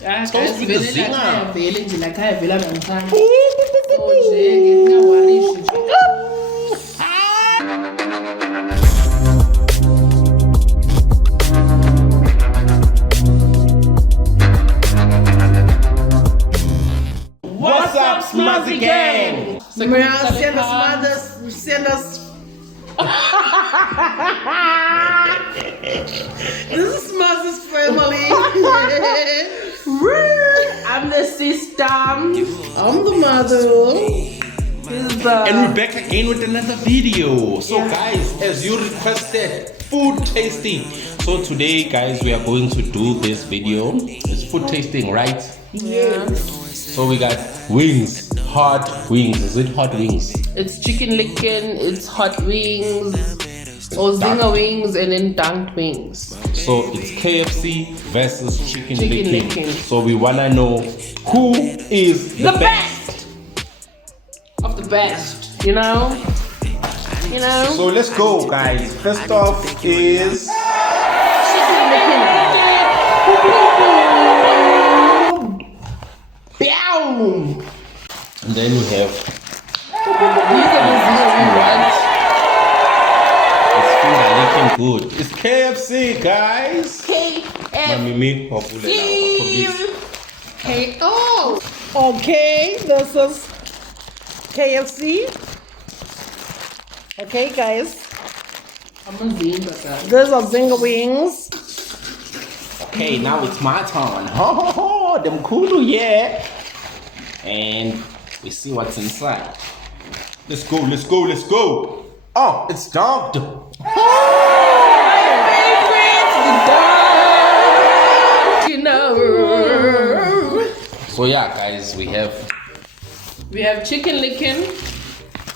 Toast with the zinger. What's up, Smuzzy Gang? Send us. This is Smuzzy's family. I'm the sister. I'm the mother. And we're back again with another video. So guys, as you requested, food tasting. So today guys, we are going to do this video. It's food tasting, right? Yeah. So we got wings, hot wings. Is it hot wings? It's chicken licken, it's hot wings, or zinger wings, and then dunked wings. So it's KFC versus chicken licken. Licken. So we wanna know who is the best of the best, you know? So let's go guys. First off is Chicken licken. Boom! and then we have These are the zinger wings, right? it's finger licking good. It's KFC guys. Mami mi KO. Okay, this is KFC. Okay, guys. I'm a zinger guy. These are zinger wings. Okay, now it's my turn. Ho ho ho, them cool, yeah. And we see what's inside. Let's go, let's go, let's go. Oh, it's dogged. You know. So yeah, guys, we have chicken licken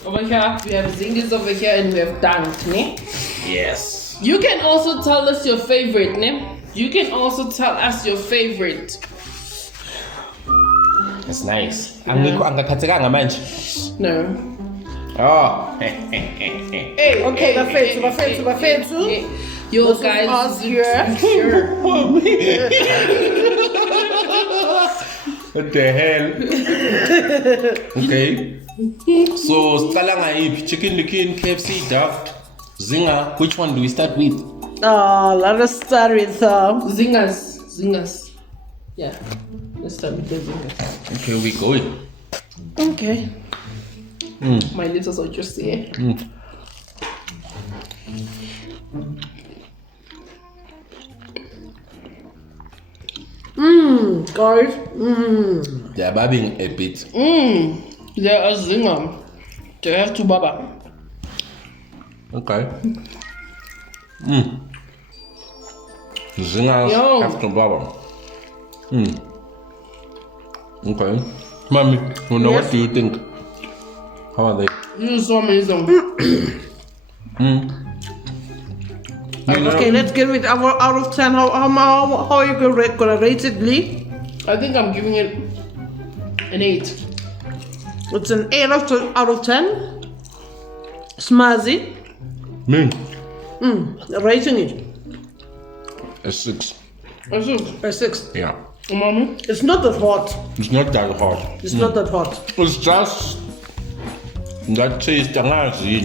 over here, we have zingers over here, and we have dunked, ne? yes. You can also tell us your favorite, ne? You can also tell us your favorite. It's nice. Angikhathekanga manje. No. Oh. Hey, Okay, bafethu. Yo This is guys, us here. sure. What the hell? Okay. So, siqala ngayiphi? Chicken licken, KFC, ducked, zinger. Which one do we start with? Let us start with Zingers. Yeah. Let's start with the zingers. Okay, we going. okay. My lips are so juicy. Guys. They are babbing a bit. They are zinger. They have to baba. Okay. Zingers Yo. have to bubble. Okay. Mommy, what do you think? How are they? This is so amazing. Okay, let's get it out of 10. How are you gonna rate it, Lee? I think I'm giving it an 8. It's an 8 out of 10. Smuzzy. Me? Rating it A 6. I think. a 6. Yeah. Mommy? It's not that hot. It's not that hot. It's not that hot. It's just that taste.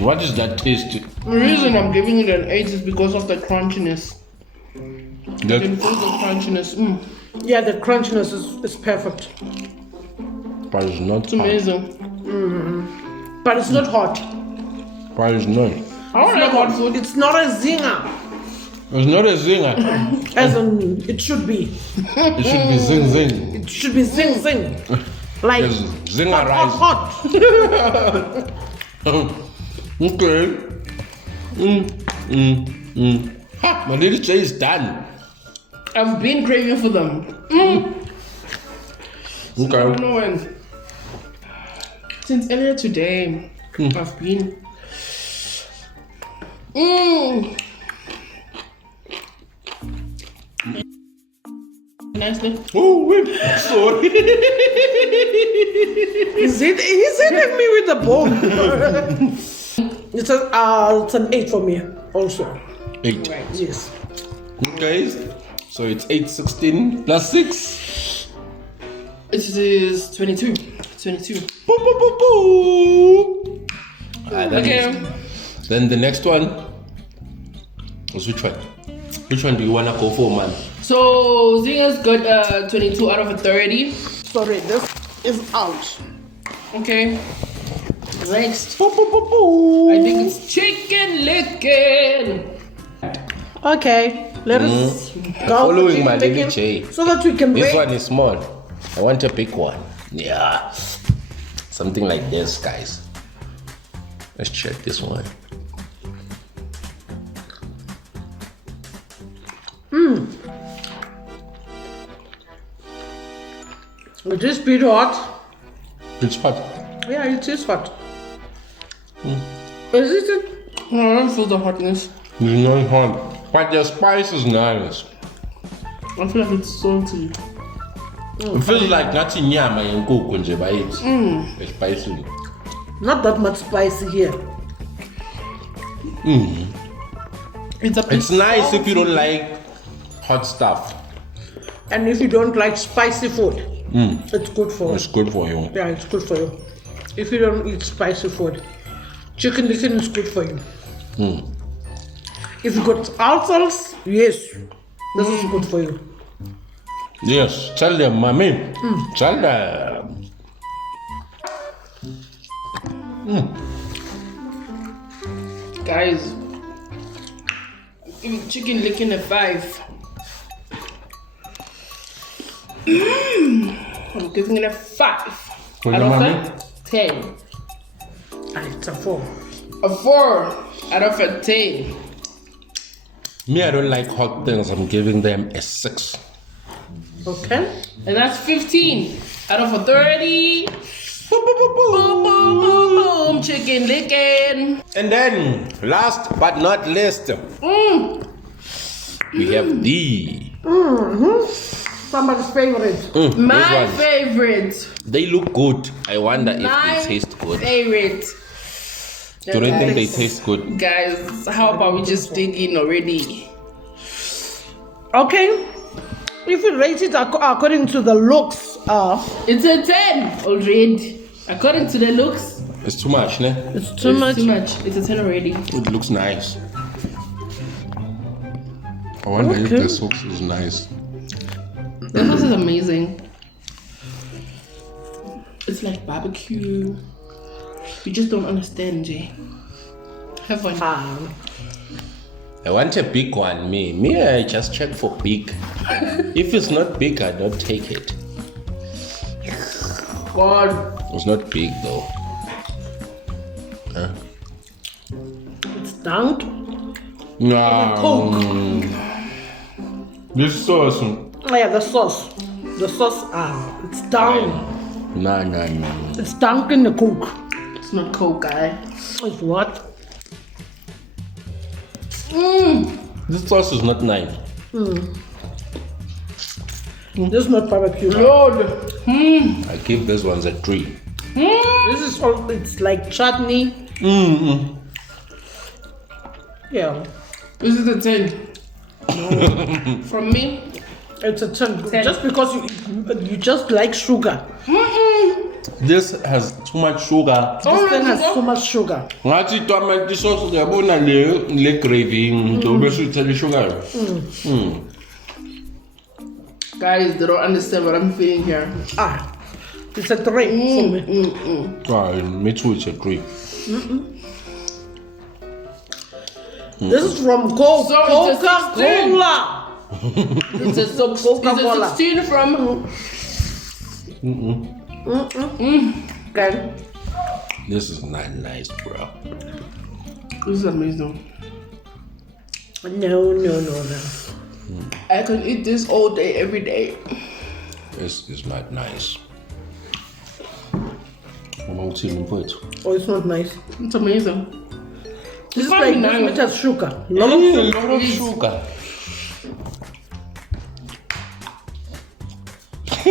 What is that taste? The reason I'm giving it an 8 is because of the crunchiness. That, The crunchiness. Yeah, the crunchiness is perfect. but it's not It's hot. amazing. But it's not hot. But it's not. I don't like hot food. It's not a zinger. It's not a zinger. As in, it should be. It should be zing zing. It should be zing. Like There's zinger hot. Okay. Ha! My little tray is done. I've been craving for them. I Okay. don't know when. Since earlier today, I've been. Nicely. Oh, wait. Sorry. He's hitting me with the bone. It's an 8 for me also. 8. Right. Yes. Okay. So it's 8, 16 plus 6. It is 22. 22. Boo, boo, boo, boo. Okay. Then the next one is which one? Which one do you wanna go for, man? So Zinga's got 22 out of 30. Sorry, this is out. Okay. Next. Boo, boo, boo, boo. I think it's chicken licken. Okay, let us go. Following my chicken little licken J. so that we can This rate. one is small. I want a big one. Yeah. Something like this, guys. Let's check this one. It is pretty hot. It's hot. Yeah, it is hot. Is it? I don't feel the hotness. It's not hot. But the spice is nice. I feel like it's salty. It feels like nothing nyama yenkukhu nje bayithi. It's spicy. Not that much spicy here. It's a bit It's nice if you salty. don't like hot stuff. And if you don't like spicy food, it's good for It's good for you. Yeah, it's good for you. If you don't eat spicy food, chicken licken is good for you. If you got ulcers, yes, this is good for you. Yes, tell them, mommy. Tell them. Guys, give chicken licken a 5. I'm giving it a 5. For out your of mommy? a 10. And it's a 4. A 4 out of a 10. Me, I don't like hot things. I'm giving them a 6. Okay? And that's 15 out of a 30. Boom, boom, boom, boom. Boom, boom, boom, boom. Chicken licken. And then, last but not least, we have the. Somebody's favorite. This My one. favorite. They look good. I wonder if My they taste good. favorite. Do you think they Guys, taste good? Guys, how about we just dig in already? Okay? If you rate it according to the looks, It's a 10 already. According to the looks, It's too much, ne? it's too much. too much. It's a 10 already. It looks nice. I wonder if Okay. the sauce is nice. The sauce is amazing. It's like barbecue. You just don't understand, Jay. Have fun. I want a big one, me. Me, I just check for big. If it's not big, I don't take it. God. It's not big though. It's dunked. No. This sauce. Oh yeah, the sauce. The sauce, it's down. No. It's dunked in the coke. It's not cold, guy. It's what? This sauce is not nice. This is not barbecue. Lord. I give this one a 3. This is all, it's like chutney. Yeah, This is a 10. From me, it's a 10. 10. Just because you just like sugar. This has too much sugar. This thing has so much sugar. Ngathi tomato sauce uyabona le gravy ngizobe suyithela sugar. guys, they don't understand what I'm feeling here. It's a 3 for me. Me too, it's a 3. This is from So it's a Coca-Cola. It's a, Coca-Cola. it's a 16 from. Okay. This is not nice, bro. This is amazing. No. I can eat this all day, every day. This is not nice. What about you, put? Oh, it's not nice. It's amazing. This is probably like this nice. much as sugar. A lot of sugar.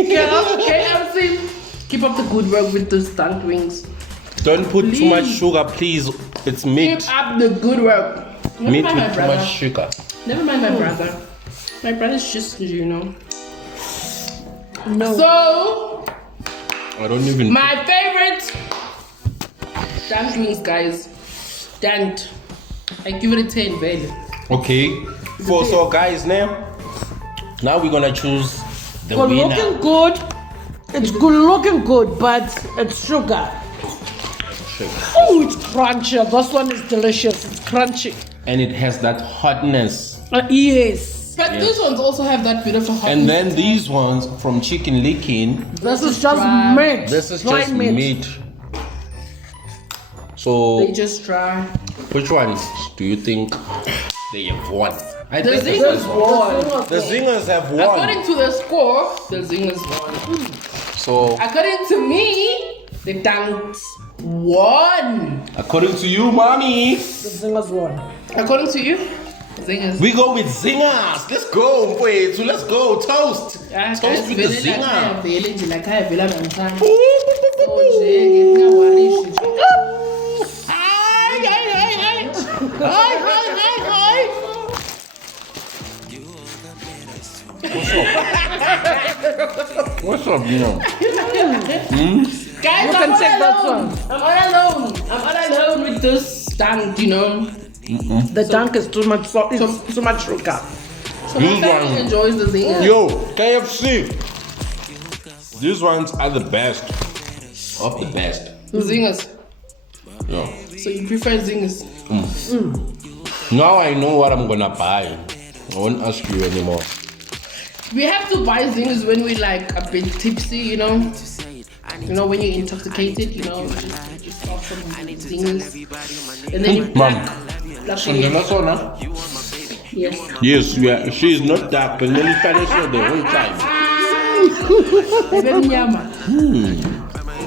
KFC. Keep up the good work with those stunt wings. Don't put too much Please. sugar, please. It's meat. Keep up the good work. Never Meat mind my with too brother. much sugar. Never mind my brother. My brother's just, you know. No. So, I don't even. my favorite dunked wings, guys. Dunked. I give it a 10, baby. Okay. So guys, now we're gonna choose the Good winner. looking good. It's good looking good, but it's sugar. Oh, it's crunchy. This one is delicious. It's crunchy. And it has that hotness. Yes. But these ones also have that beautiful hot. And then these ones from Chicken Licken. This is just dry. meat. This is Dry just meat. So They just try. which ones do you think they have won? I The think zingers won. the Zingers have won. According to the score, the zingers won. So According to me, the dunks won. according to you, mommy, The zingers one. According to you, zingers. we go with Zingers. Let's go, wait. So let's go. Toast. Yeah, Toast with the Zinger. What's up, you know? Guys, You can take that one. I'm all alone with this dunk, you know. The dunk is too much salt. It's too much sugar. So my This family one. enjoys the zingers. Yo, KFC. These ones are the best of the best. Zingers. Yeah. So you prefer zingers? Now I know what I'm gonna buy. I won't ask you anymore. We have to buy zingers when we like a bit tipsy, you know. You know, when you're intoxicated, you know, just start some zingers. And then you Mom. like yes. Yes, she is not dark, and then you the whole time. Very nyama.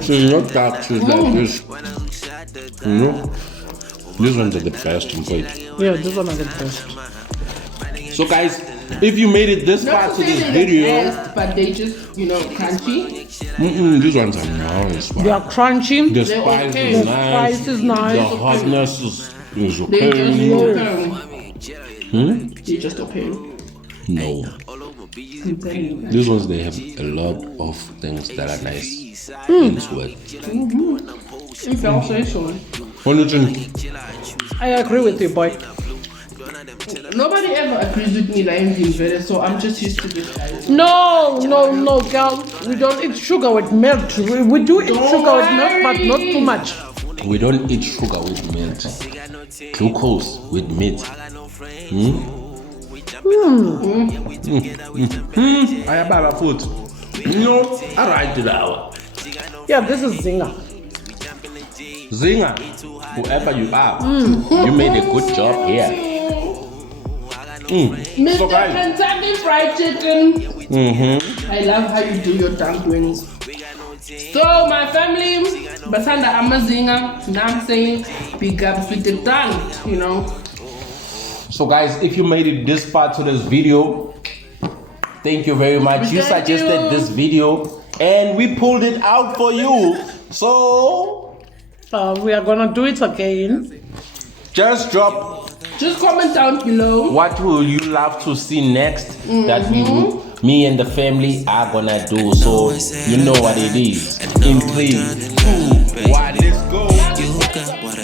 She's not dark, she's like this. You know? These ones are the best in fact. Yeah, this one is the best. So guys, if you made it this Not far to to say this they're video, the best, but they just, you know, crunchy. these ones are nice. They are crunchy. The They're spice okay. is The nice. spice is nice. The hotness is They just okay. okay. They just okay. No. These ones, they have a lot of things that are nice into it. If I'll say so. What do you think? I agree with you, boy. Nobody ever agrees with me like very, so I'm just used to this, guys. No, girl. We don't eat sugar with milk. We do eat sugar with milk, but not too much. We don't eat sugar with milk. Glucose with meat. I have a food. No, I write it out. Yeah, this is zinger. Zinger, whoever you are, you made a good job here. Mr. So guys, Kentucky Fried Chicken. I love how you do your dumplings. So my family, Basanda Amazinga, now I'm saying big ups with the dunk, you know. so guys, if you made it this far to this video, thank you very much. You Thank suggested you. this video and we pulled it out for you. So We are gonna do it again. just drop Just comment down below. what will you love to see next that me and the family are gonna do. So you know what it is. In 3, 2, 1, let's go. You got what